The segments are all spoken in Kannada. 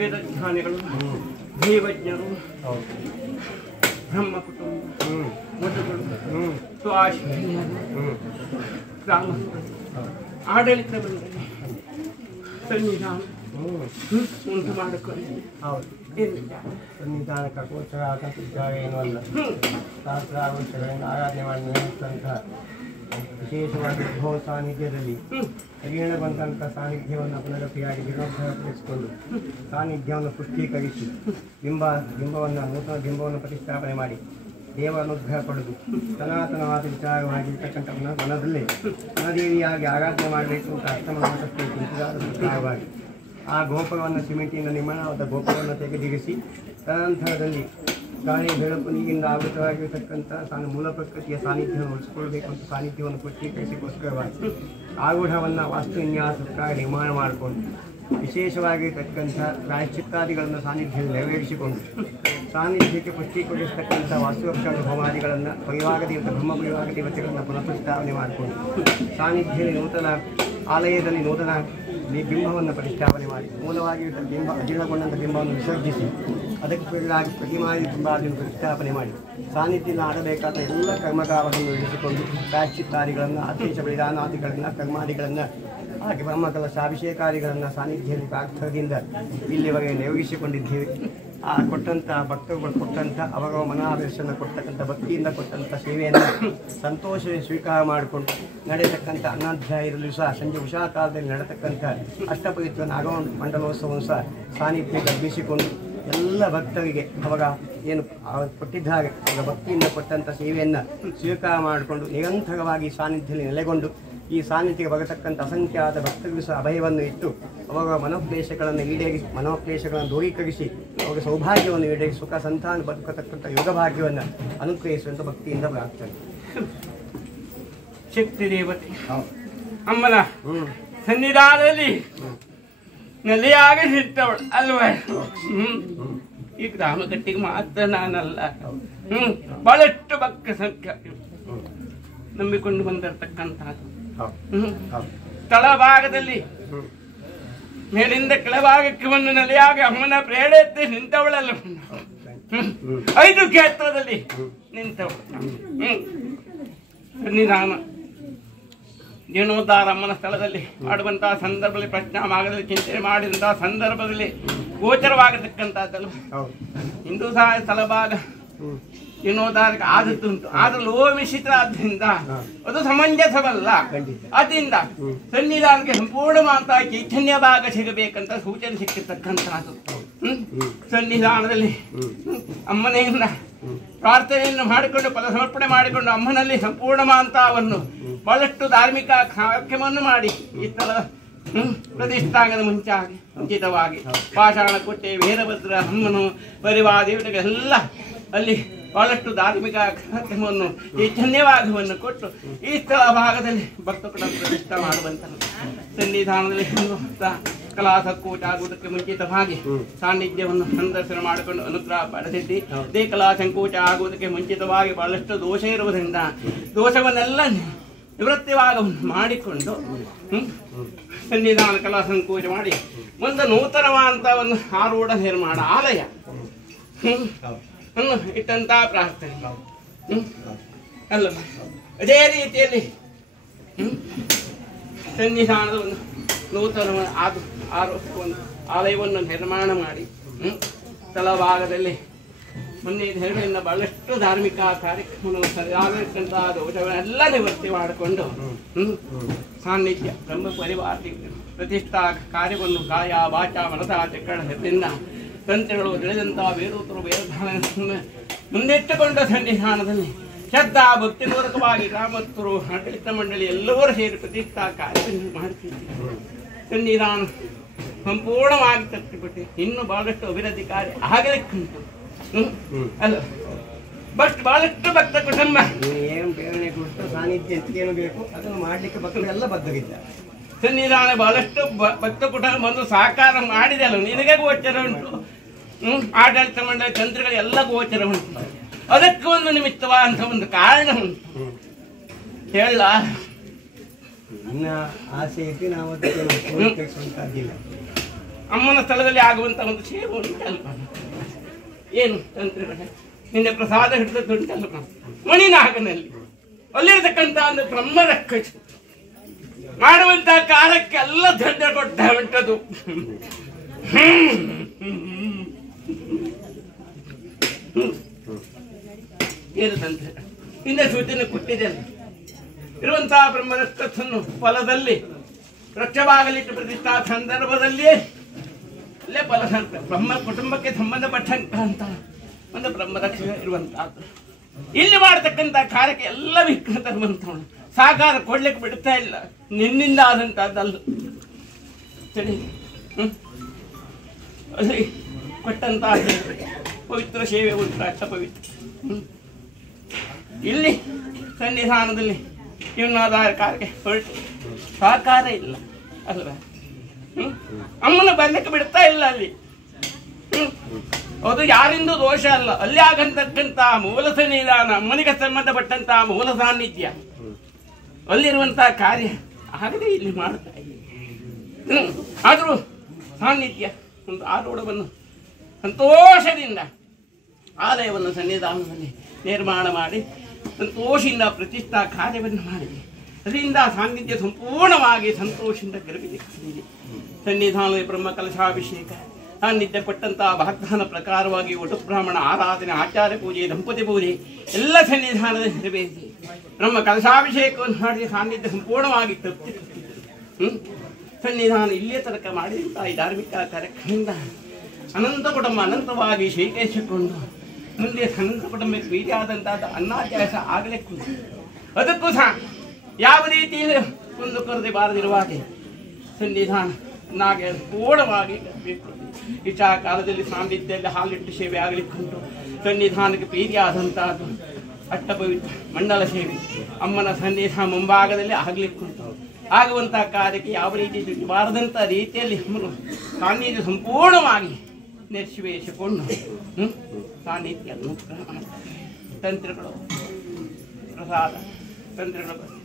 ವೇದಜ್ಞಾನಿಗಳು, ದೈವಜ್ಞರು, ಬ್ರಹ್ಮ ಕುಟುಂಬ, ಮಧುಗಳು, ಸ್ವಾಶ್ರಯರು, ಗ್ರಾಮಸ್ಥರು, ಆಡಳಿತ ಬಂದರೆ ಸನ್ನಿಧಾನ ಉಂಟು ಮಾಡಿಕೊಂಡು ಸನ್ನಿಧಾನ ಕಟೋತ್ಸವ ಆಕರ್ಷಿಸಿದಾಗ ಏನೂ ಅಲ್ಲ. ಸಹಸ್ರಾವರ್ಷಗಳನ್ನು ಆರಾಧನೆ ಮಾಡಿ ನಿಲ್ಲಿಸಿದಂತಹ ವಿಶೇಷವಾಗಿ ಉದ್ಭವ ಸಾನ್ನಿಧ್ಯದಲ್ಲಿ ಹರಿಯಣ ಬಂದಂಥ ಸಾನ್ನಿಧ್ಯವನ್ನು ಪುನರಪಿಯಾಗಿ ಜೀರ್ಣೋದ್ಧಾರಪಡಿಸಿಕೊಂಡು ಸಾನ್ನಿಧ್ಯವನ್ನು ಪುಷ್ಟೀಕರಿಸಿ ಬಿಂಬವನ್ನು ನೂತನ ಬಿಂಬವನ್ನು ಪ್ರತಿಷ್ಠಾಪನೆ ಮಾಡಿ ದೇವ ಅನುಗ್ರಹ ಪಡೆದು ಸನಾತನವಾದ ವಿಚಾರವಾಗಿರ್ತಕ್ಕಂಥ ಮನದಲ್ಲೇ ಮನದೇವಿಯಾಗಿ ಆರಾಧನೆ ಮಾಡಬೇಕು ಅಂತ ಅಷ್ಟಮನೋಟಕ್ಕೆ ಚಿಂತಿಸಿದ ವಿಚಾರವಾಗಿ ಆ ಗೋಪುರವನ್ನು ಸಿಮೆಂಟಿನ ನಿರ್ಮಾಣವಾದ ಗೋಪುರವನ್ನು ತೆಗೆದಿರಿಸಿ ತದನಂತರದಲ್ಲಿ ಗಾಳಿ ಬೆಳಕು ನೀರಿನಿಂದ ಆವೃತವಾಗಿರತಕ್ಕಂಥ ಮೂಲ ಪ್ರಕೃತಿಯ ಸಾನ್ನಿಧ್ಯವನ್ನು ಉಳಿಸಿಕೊಳ್ಬೇಕು ಅಂತ ಸಾನ್ನಿಧ್ಯವನ್ನು ಪುಷ್ಟೀಕರಿಸಿಗೋಸ್ಕರವಾಗಿ ಆರೂಢವನ್ನು ವಾಸ್ತು ವಿನ್ಯಾಸಕ್ಕಾಗಿ ನಿರ್ಮಾಣ ಮಾಡಿಕೊಂಡು ವಿಶೇಷವಾಗಿರತಕ್ಕಂಥ ಪ್ರಾಯಶ್ಚಿತ್ತಾದಿಗಳನ್ನು ಸಾನ್ನಿಧ್ಯದಲ್ಲಿ ನೆರವೇರಿಸಿಕೊಂಡು ಸಾನ್ನಿಧ್ಯಕ್ಕೆ ಪುಷ್ಟೀಕರಿಸತಕ್ಕಂಥ ವಾಸ್ತುವಕ್ಷ ಹೋಮಾದಿಗಳನ್ನು ಪರಿವಾರ ದೇವತೆ ಬ್ರಹ್ಮ ಪರಿವಾರ ದೇವತೆಗಳನ್ನು ಪುನಃಪ್ರತಿಷ್ಠಾಪನೆ ಮಾಡಿಕೊಂಡು ಸಾನ್ನಿಧ್ಯದಲ್ಲಿ ನೂತನ ಆಲಯದಲ್ಲಿ ನೂತನ ಬಿಂಬವನ್ನು ಪ್ರತಿಷ್ಠಾಪನೆ ಮಾಡಿ ಮೂಲವಾಗಿರುವ ಬಿಂಬ ಅಜೀರ್ಣಗೊಂಡಂಥ ಬಿಂಬವನ್ನು ವಿಸರ್ಜಿಸಿ ಅದಕ್ಕೆ ಬದಲಾಗಿ ಪ್ರತಿಮಾದಿ ಬಿಂಬಾದಿಯನ್ನು ಪ್ರತಿಷ್ಠಾಪನೆ ಮಾಡಿ ಸಾನ್ನಿಧ್ಯವನ್ನು ಆಡಬೇಕಾದ ಎಲ್ಲ ಕರ್ಮಕಾರಗಳನ್ನು ಇಳಿಸಿಕೊಂಡು ಪ್ರಾಯಶ್ಚಿತ್ತಾದಿಗಳನ್ನು ಆದೇಶ ಬಲಿದಾನಾದಿಗಳನ್ನು ಕರ್ಮಾದಿಗಳನ್ನು ಹಾಗೆ ಬ್ರಹ್ಮಕಲಶ ಅಭಿಷೇಕಾದಿಗಳನ್ನು ಸಾನ್ನಿಧ್ಯದಲ್ಲಿ ಪ್ರಾರ್ಥನೆಯಿಂದ ಇಲ್ಲಿವರೆಗೆ ನೆರವೇರಿಸಿಕೊಂಡಿದ್ದೇವೆ. ಆ ಕೊಟ್ಟಂಥ ಭಕ್ತರುಗಳು ಕೊಟ್ಟಂಥ ಅವರ ಮನಾದರ್ಶನ ಕೊಡ್ತಕ್ಕಂಥ ಭಕ್ತಿಯಿಂದ ಕೊಟ್ಟಂಥ ಸೇವೆಯನ್ನು ಸಂತೋಷ ಸ್ವೀಕಾರ ಮಾಡಿಕೊಂಡು ನಡೆಯತಕ್ಕಂಥ ಅನ್ನಾಧ್ಯಾಯದಲ್ಲೂ ಸಹ ಸಂಜೆ ಉಷಾಕಾಲದಲ್ಲಿ ನಡೆತಕ್ಕಂಥ ಅಷ್ಟಪವಿತ್ರ ನಾಗ ಮಂಡಲೋತ್ಸವವನ್ನು ಸಹ ಸಾನ್ನಿಧ್ಯ ಗರ್ಭಿಸಿಕೊಂಡು ಎಲ್ಲ ಭಕ್ತರಿಗೆ ಅವರ ಏನು ಕೊಟ್ಟಿದ್ದಾರೆ ಅವರ ಭಕ್ತಿಯಿಂದ ಕೊಟ್ಟಂಥ ಸೇವೆಯನ್ನು ಸ್ವೀಕಾರ ಮಾಡಿಕೊಂಡು ನಿರಂತರವಾಗಿ ಸಾನ್ನಿಧ್ಯದಲ್ಲಿ ನೆಲೆಗೊಂಡು ಈ ಸಾನ್ನಿಧ್ಯಕ್ಕೆ ಬರತಕ್ಕಂಥ ಅಸಂಖ್ಯಾತ ಭಕ್ತರಿಗೂ ಸಹ ಅಭಯವನ್ನು ಇಟ್ಟು ಅವರ ಮನೋಕ್ಲೇಶಗಳನ್ನು ಈಡೇರಿಸಿ ಮನೋಕ್ಲೇಶಗಳನ್ನು ದೂರೀಕರಿಸಿ ಅವರ ಸೌಭಾಗ್ಯವನ್ನು ಈಡೇರಿಸಿ ಸುಖ ಸಂತಾನ ಬದುಕತಕ್ಕಂಥ ಯೋಗಭಾಗ್ಯವನ್ನು ಅನುಗ್ರಹಿಸುವಂಥ ಭಕ್ತಿಯಿಂದ ಪ್ರಾರ್ಥನೆ. ಶಕ್ತಿ ದೇವತೆ ಅಮ್ಮನ ಸನ್ನಿಧಾನದಲ್ಲಿ ನೆಲೆಯಾಗಿ ನಿಂತವಳು ಅಲ್ವೇ? ಈ ಗ್ರಾಮಗಟ್ಟಿಗೆ ಮಾತ್ರ ನಾನಲ್ಲ, ಬಹಳಷ್ಟು ಭಕ್ತ ಸಂಖ್ಯೆ ನಂಬಿಕೊಂಡು ಬಂದಿರತಕ್ಕಂಥದ್ದು. ತಳಭಾಗದಲ್ಲಿ ಮೇಲಿಂದ ಕೆಳಭಾಗಕ್ಕೆ ಒಂದು ನೆಲೆಯಾಗಿ ಅಮ್ಮನ ಪ್ರೇರಣೆ ನಿಂತವಳಲ್ಲ, 5 ಕ್ಷೇತ್ರದಲ್ಲಿ ನಿಂತವಳು. ಸನ್ನಿಧಾನ ಜೀರ್ಣೋದ್ಧಾರ ಅಮ್ಮನ ಸ್ಥಳದಲ್ಲಿ ಮಾಡುವಂತಹ ಸಂದರ್ಭದಲ್ಲಿ ಪ್ರಜ್ಞಾಮಾರ್ಗದಲ್ಲಿ ಚಿಂತನೆ ಮಾಡಿದಂತಹ ಸಂದರ್ಭದಲ್ಲಿ ಗೋಚರವಾಗತಕ್ಕಂಥದ್ದಲ್ಲ. ಇಂದು ಸಹ ಸ್ಥಳಭಾಗ ಜೀರ್ಣೋದ್ಧಾರಕ್ಕೆ ಆದದ್ದುಂಟು, ಆದ್ರೆ ಲೋಮಿಸಿದ್ರಾದ್ರಿಂದ ಅದು ಸಮಂಜಸವಲ್ಲ. ಅದರಿಂದ ಸನ್ನಿಧಾನಕ್ಕೆ ಸಂಪೂರ್ಣವಾದ ಚೈತನ್ಯ ಭಾಗ ಸಿಗಬೇಕಂತ ಸೂಚನೆ ಸಿಕ್ಕಿರ್ತಕ್ಕಂಥದ್ದು. ಸನ್ನಿಧಾನದಲ್ಲಿ ಅಮ್ಮನೆಯಿಂದ ಪ್ರಾರ್ಥನೆಯನ್ನು ಮಾಡಿಕೊಂಡು ಫಲ ಸಮರ್ಪಣೆ ಮಾಡಿಕೊಂಡು ಅಮ್ಮನಲ್ಲಿ ಸಂಪೂರ್ಣವಾಂತವನ್ನು ಬಹಳಷ್ಟು ಧಾರ್ಮಿಕ ಕಾರ್ಯಕ್ರಮವನ್ನು ಮಾಡಿ ಈ ಸ್ಥಳ ಪ್ರತಿಷ್ಠಾಂಗದ ಮುಂಚಿತವಾಗಿ ಪಾಷಾಣ ಕೊಟ್ಟೆ ವೀರಭದ್ರ ಅಮ್ಮನು ಪರಿವಾರ ದೇವತೆಗೆಲ್ಲ ಅಲ್ಲಿ ಬಹಳಷ್ಟು ಧಾರ್ಮಿಕ ಕಾರ್ಯಕ್ರಮವನ್ನು ಚೈತನ್ಯವಾಗವನ್ನು ಕೊಟ್ಟು ಈ ಸ್ಥಳ ಭಾಗದಲ್ಲಿ ಭಕ್ತಪುಟ ಪ್ರತಿಷ್ಠೆ ಮಾಡುವಂತ ಸನ್ನಿಧಾನದಲ್ಲಿ ಕಲಾ ಸಂಕೋಚ ಆಗುವುದಕ್ಕೆ ಮುಂಚಿತವಾಗಿ ಸಾನ್ನಿಧ್ಯವನ್ನು ಸಂದರ್ಶನ ಮಾಡಿಕೊಂಡು ಅನುಗ್ರಹ ಪಡೆದಿದ್ದಿ. ಅದೇ ಕಲಾ ಸಂಕೋಚ ಆಗುವುದಕ್ಕೆ ಮುಂಚಿತವಾಗಿ ಬಹಳಷ್ಟು ದೋಷ ಇರುವುದರಿಂದ ದೋಷವನ್ನೆಲ್ಲ ನಿವೃತ್ತಿವಾಗವನ್ನು ಮಾಡಿಕೊಂಡು ಸನ್ನಿಧಾನ ಕಲಾ ಸಂಕೋಚ ಮಾಡಿ ಒಂದು ನೂತನವಾದಂಥ ಒಂದು ಆರೂಢ ನಿರ್ಮಾಣ ಆಲಯ ಇಟ್ಟಂತ ಪ್ರಾರ್ಥನೆ ಅಲ್ಲ. ಅದೇ ರೀತಿಯಲ್ಲಿ ಸನ್ನಿಧಾನದ ಒಂದು ನೂತನ ಒಂದು ಆಲಯವನ್ನು ನಿರ್ಮಾಣ ಮಾಡಿ ತಳಭಾಗದಲ್ಲಿ ಮೊನ್ನೆ ಹೆರಳಿಂದ ಬಹಳಷ್ಟು ಧಾರ್ಮಿಕ ಕಾರ್ಯಕ್ರಮವನ್ನು ದೋಷವನ್ನೆಲ್ಲ ನಿವೃತ್ತಿ ಮಾಡಿಕೊಂಡು ಸಾನ್ನಿಧ್ಯ ಬ್ರಹ್ಮ ಪರಿವಾರ ಪ್ರತಿಷ್ಠಾ ಕಾರ್ಯವನ್ನು ಕಾಯ ವಾಚ ಮನಸ ಹೆಸರಿಂದ ತಂತ್ರಗಳು ತಿಳಿದಂತಹ ವೇದೋತ್ತರು ವೇದಧಾನ ಮುಂದಿಟ್ಟುಕೊಂಡ ಸನ್ನಿಧಾನದಲ್ಲಿ ಶ್ರದ್ಧಾ ಭಕ್ತಿ ಪೂರ್ವಕವಾಗಿ ಗ್ರಾಮಸ್ಥರು ಆಡಳಿತ ಮಂಡಳಿ ಎಲ್ಲರೂ ಸೇರಿ ಪ್ರತಿಷ್ಠಾ ಕಾರ್ಯವನ್ನು ಮಾಡುತ್ತಿದ್ದಾರೆ. ಸನ್ನಿಧಾನ ಸಂಪೂರ್ಣವಾಗಿ ತಪ್ಪಿಬಿಟ್ಟು ಇನ್ನು ಬಹಳಷ್ಟು ಅಭಿವೃದ್ಧಿ ಕಾರ್ಯ ಆಗಲಿಕ್ಕುಂಟು ಅಲ್ಲ. ಬಹಳಷ್ಟು ಭಕ್ತ ಕುಟುಂಬ ಏನು ಪ್ರೇರಣೆ ಕೊಟ್ಟು ಸಾನ್ನಿಧ್ಯ ಏನು ಬೇಕು ಅದನ್ನು ಮಾಡಲಿಕ್ಕೆ ಭಕ್ತರೆಲ್ಲ ಬದ್ಧರಿದ್ದಾರೆ. ಸನ್ನಿಧಾನ ಬಹಳಷ್ಟು ಭಕ್ತ ಕುಟುಂಬ ಬಂದು ಸಹಕಾರ ಮಾಡಿದೆ ಅಲ್ಲ, ನಿನಗೆ ಗೋಚರ ಉಂಟು. ಆಡಳಿತ ಮಂಡಳಿ ತಂತ್ರಗಳು ಎಲ್ಲ ಗೋಚರ ಉಂಟು. ಅದಕ್ಕೆ ಒಂದು ನಿಮಿತ್ತವಾದಂಥ ಒಂದು ಕಾರಣ ಉಂಟು ಹೇಳ. ನನ್ನ ಆಸೆ ಇಟ್ಟು ನಾವು ಅದಕ್ಕೆ ಸ್ವಂತಾಗಿಲ್ಲ. ಅಮ್ಮನ ಸ್ಥಳದಲ್ಲಿ ಆಗುವಂತ ಒಂದು ಸೇವೆ ಉಂಟಲ್ಪ. ಏನು ತಂತ್ರಗಳೇ, ನಿನ್ನೆ ಪ್ರಸಾದ ಹಿಡಿದದ್ದು ಉಂಟಲ್ಪ ಮಣಿನಾಗನಲ್ಲಿ. ಅಲ್ಲಿರತಕ್ಕಂಥ ಒಂದು ಬ್ರಹ್ಮರಕ್ಕ ಮಾಡುವಂತಹ ಕಾಲಕ್ಕೆಲ್ಲ ದಂಡ ಕೊಟ್ಟ ಉಂಟದು. ಏನು ತಂತ್ರ ಹಿಂದೆ ಸೂಚನೆ ಕೊಟ್ಟಿದೆ. ಇರುವಂತಹ ಬ್ರಹ್ಮರಕ್ಕನ್ನು ಫಲದಲ್ಲಿ ವೃಕ್ಷವಾಗಲಿಟ್ಟು ಪ್ರತಿಷ್ಠಾ ಸಂದರ್ಭದಲ್ಲಿಯೇ ಅಲ್ಲೇ ಫಲ ಬ್ರಹ್ಮ ಕುಟುಂಬಕ್ಕೆ ಸಂಬಂಧಪಟ್ಟಂತ ಅಂತ ಒಂದು ಬ್ರಹ್ಮರಕ್ಷ ಇರುವಂತಹದ್ದು. ಇಲ್ಲಿ ಮಾಡತಕ್ಕಂಥ ಕಾರ್ಯಕ್ಕೆ ಎಲ್ಲ ವಿಘ್ನ ತರುವಂತವನು, ಸಾಕಾರ ಕೊಡ್ಲಿಕ್ಕೆ ಬಿಡ್ತಾ ಇಲ್ಲ. ನಿನ್ನಿಂದ ಆದಂತಹದ್ದಲ್ಲ ಸರಿ. ಅಲ್ಲಿ ಕೊಟ್ಟಂತಹ ಪವಿತ್ರ ಸೇವೆ ಉಂಟು, ಅಷ್ಟ ಪವಿತ್ರ. ಇಲ್ಲಿ ಸನ್ನಿಧಾನದಲ್ಲಿ ಜೀವನಾಧಾರ ಕಾರ್ಯಕ್ಕೆ ಹೊರಟು ಸಹಕಾರ ಇಲ್ಲ ಅಲ್ವಾ. ಅಮ್ಮನ ಬರ್ಲಿಕ್ಕೆ ಬಿಡ್ತಾ ಇಲ್ಲ ಅಲ್ಲಿ. ಅದು ಯಾರಿಂದು ದೋಷ ಅಲ್ಲ, ಅಲ್ಲಿ ಆಗಂತಕ್ಕಂಥ ಮೂಲ ಸನ್ನಿಧಾನ, ಅಮ್ಮನಿಗೆ ಸಂಬಂಧಪಟ್ಟಂತಹ ಮೂಲ ಸಾನ್ನಿಧ್ಯ, ಅಲ್ಲಿರುವಂತಹ ಕಾರ್ಯ ಆಗದೆ ಇಲ್ಲಿ ಮಾಡ್ತಾ ಇಲ್ಲ. ಆದರೂ ಸಾನ್ನಿಧ್ಯ ಒಂದು ಆರೋಢವನ್ನು ಸಂತೋಷದಿಂದ ಆಲಯವನ್ನು ಸನ್ನಿಧಾನದಲ್ಲಿ ನಿರ್ಮಾಣ ಮಾಡಿ ಸಂತೋಷದಿಂದ ಪ್ರತಿಷ್ಠಾ ಕಾರ್ಯವನ್ನು ಮಾಡಿದೆ. ಅದರಿಂದ ಸಾನ್ನಿಧ್ಯ ಸಂಪೂರ್ಣವಾಗಿ ಸಂತೋಷದಿಂದ ಗರ್ಭಿದೆ. ಸನ್ನಿಧಾನದ ಬ್ರಹ್ಮ ಕಲಶಾಭಿಷೇಕ ಸಾನ್ನಿಧ್ಯ ಪಟ್ಟಂತಹ ವಾಗ್ದಾನ ಪ್ರಕಾರವಾಗಿ ಒಟ್ಟು ಬ್ರಾಹ್ಮಣ ಆರಾಧನೆ, ಆಚಾರ್ಯ ಪೂಜೆ, ದಂಪತಿ ಪೂಜೆ ಎಲ್ಲ ಸನ್ನಿಧಾನದ ನೆರವೇರಿಸಿ ಬ್ರಹ್ಮ ಕಲಶಾಭಿಷೇಕವನ್ನು ಮಾಡಿ ಸಾನ್ನಿಧ್ಯ ಸಂಪೂರ್ಣವಾಗಿ ತೃಪ್ತಿ ಕೊಟ್ಟಿದ್ದರು. ಸನ್ನಿಧಾನ ಇಲ್ಲಿಯ ತನಕ ಮಾಡಿದಂತಹ ಈ ಧಾರ್ಮಿಕ ಕಾರ್ಯಕ್ರಮದಿಂದ ಅನಂತ ಕುಟುಂಬ ಅನಂತವಾಗಿ ಸ್ವೀಕರಿಸಿಕೊಂಡು ಮುಂದೆ ಅನಂತ ಕುಟುಂಬಕ್ಕೆ ಪ್ರೀತಿಯಾದಂತಹ ಅನ್ನಾಧ್ಯಾಸ ಆಗಲಿಕ್ಕೂ ಅದಕ್ಕೂ ಸಹ ಯಾವ ರೀತಿಯಲ್ಲಿ ಒಂದು ಕೊರತೆ ಬಾರದಿರುವಾಗೆ ಸನ್ನಿಧಾನ ನಾಗೆ ಪೂರ್ಣವಾಗಿ ಇಚ್ಛಾ ಕಾಲದಲ್ಲಿ ಸಾನ್ನಿಧ್ಯದಲ್ಲಿ ಹಾಲಿಟ್ಟು ಸೇವೆ ಆಗಲಿಕ್ಕುಂಟು. ಸನ್ನಿಧಾನಕ್ಕೆ ಪ್ರೀತಿಯಾದಂತಹದ್ದು ಅಷ್ಟಪವಿತ್ರ ಮಂಡಲ ಸೇವೆ ಅಮ್ಮನ ಸನ್ನಿಧಾನ ಮುಂಭಾಗದಲ್ಲಿ ಆಗಲಿಕ್ಕುಂಟು. ಆಗುವಂತಹ ಕಾರ್ಯಕ್ಕೆ ಯಾವ ರೀತಿ ಬಾರದಂಥ ರೀತಿಯಲ್ಲಿ ಅಮ್ಮನು ಸಾನ್ನಿಧ್ಯ ಸಂಪೂರ್ಣವಾಗಿ ನಿರ್ವೇಶಿಸಿಕೊಂಡು ಸಾನ್ನಿಧ್ಯ ಅನುಗ್ರಹ ಮಾಡ್ತಾರೆ. ತಂತ್ರಗಳು ಪ್ರಸಾದ ತಂತ್ರಗಳು ಬಂದಿದೆ.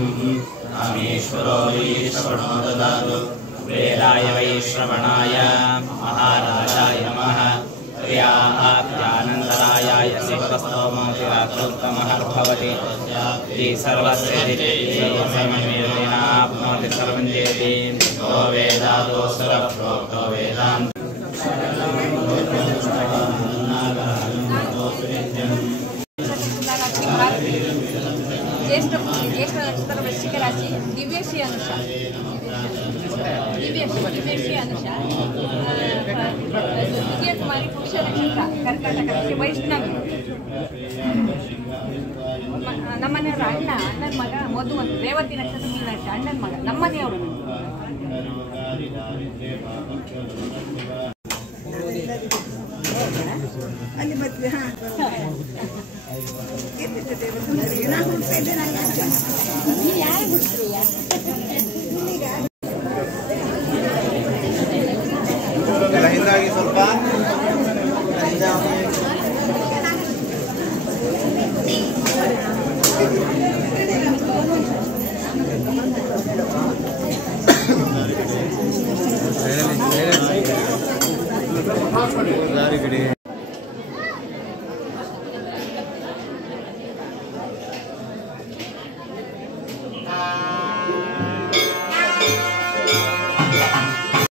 रामेश्वरो वै श्रवणो ददातु वेदाय वै श्रवणाय महाराजाय नमः प्रियानन्दरायाय सिद्धस्तोमोतिरात्रोत्तमः भवति सर्वमेनाप्नोति सर्वं जयति यो वेदादो सुरप्रोक्तो वेदान् ज्येष्ठ नक्षत्र वृश्चिक राशि दिव्यश्री अनुषा दिव्यश्री अनुषा द्वितीय कुमारी पुरुष नक्षत्र कर्काटಕ ರಾಶಿ ವೈಷ್ಣವಿ ನಮ್ಮನೆಯವ್ರ ಅಣ್ಣ ಅಣ್ಣನ ಮಗ ಮಧು ಅಂತ ರೇವತಿ ನಕ್ಷತ್ರ ಮೀನಾಕ್ಷಿ ಅಣ್ಣನ ಮಗ ನಮ್ಮನೆಯವರು ಅಲ್ಲಿ ಮದ್ವೆ ಯಾರು ಬಿಡ್ತೀಯ ಹಿಂದಾಗಿ ಸ್ವಲ್ಪ